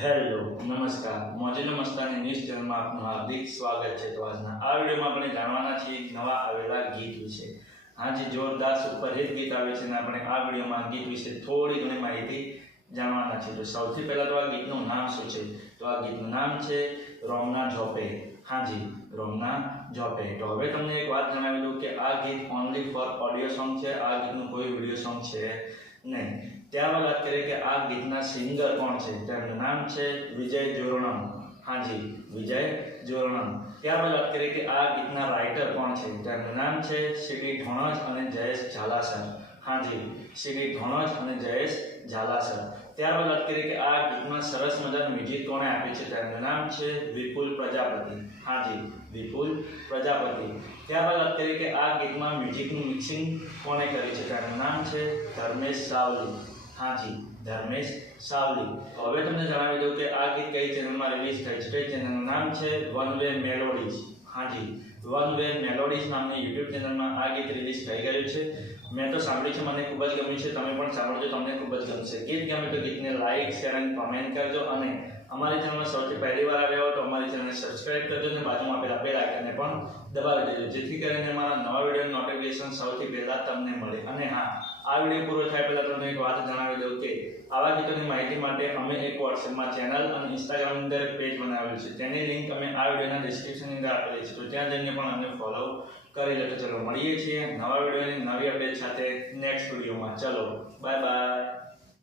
Hello નમસ્કાર મોજેનો Mastani news ચેનલમાં આપનું હાર્દિક સ્વાગત છે। તો આજના આ વિડીયોમાં આપણે જાણવાના છીએ નવા આવેલા ગીત વિશે। આજે જોરદાર સુપરહિટ ગીત આવે છે અને આપણે આ વિડીયોમાં ગીત વિશે થોડી ઘણી માહિતી જાણવાના છીએ। તો સૌથી પહેલા તો આ ગીતનું નામ શું છે? તો આ ગીતનું નામ છે રોમના ઝોપે। હાજી, રોમના ઝોપે। તો હવે તમને એક વાત જણાવી દઉં કે આ ગીત ઓનલી ફોર ઓડિયો સોંગ છે, આ ગીતનું કોઈ વિડીયો સોંગ છે નહીં। ત્યારબાદ વાત કરીએ કે આ ગીતના સિંગર કોણ છે, તેમનું નામ છે વિજય જોરણમ। હાજી, વિજય જોરણમ। ત્યારબાદ વાત કરીએ કે આ ગીતના રાઇટર કોણ છે, તેમનું નામ છે સીડી ધોણજ અને જયેશ ઝાલાસર। હાજી, સીડી ધોણજ અને જયેશ ઝાલાસર। ત્યારબાદ વાત કરીએ કે આ ગીતમાં સરસ મજાનું મ્યુઝિક કોણે આપ્યું છે, તેમનું નામ છે વિપુલ પ્રજાપતિ। હાજી, વિપુલ પ્રજાપતિ। ત્યારબાદ વાત કરીએ કે આ ગીતમાં મ્યુઝિકનું મિક્સિંગ કોણે કર્યું છે, તેમનું નામ છે ધર્મેશ સાવલી। હાજી, ધર્મેશ સાવલી। તો હવે તમને જણાવી દઉં કે આ ગીત કઈ ચેનલમાં રિલીઝ થઈ છે, તે ચેનલનું નામ છે વન વે મેલોડીઝ। હાજી, વન વે મેલોડીઝ નામની યુટ્યુબ ચેનલમાં આ ગીત રિલીઝ થઈ ગયું છે। મેં તો સાંભળ્યું છે, મને ખૂબ જ ગમ્યું છે, તમે પણ સાંભળજો, તમને ખૂબ જ ગમશે। ગીત ગમે તો ગીતને લાઈક, શેર અને કમેન્ટ કરજો અને અમારી ચેનલમાં સૌથી પહેલી વાર આવ્યા હો તો અમારી ચેનલને સબસ્ક્રાઇબ કરજો અને બાજુમાં આપેલા બેલ આઇકનને પણ દબાવી દેજો, જેથી કરીને અમારા નવા વિડીયોનું નોટિફિકેશન સૌથી પહેલા તમને મળે। અને હા, આ વિડીયો પૂરો થાય પહેલા તમને એક વાત જણાવી દઉં કે આવા ગીતોની માહિતી માટે અમે એક વોટ્સએપમાં ચેનલ અને ઇન્સ્ટાગ્રામની અંદર પેજ બનાવેલું છે, તેની લિંક અમે આ વિડીયોના ડિસ્ક્રિપ્શનની અંદર આપેલી છે, તો ત્યાં જઈને પણ અમને ફોલો કરી લેજો। ચલો મળીએ છીએ નવા વિડીયોની નવી અપડેટ સાથે નેક્સ્ટ વિડીયોમાં। ચલો બાય બાય।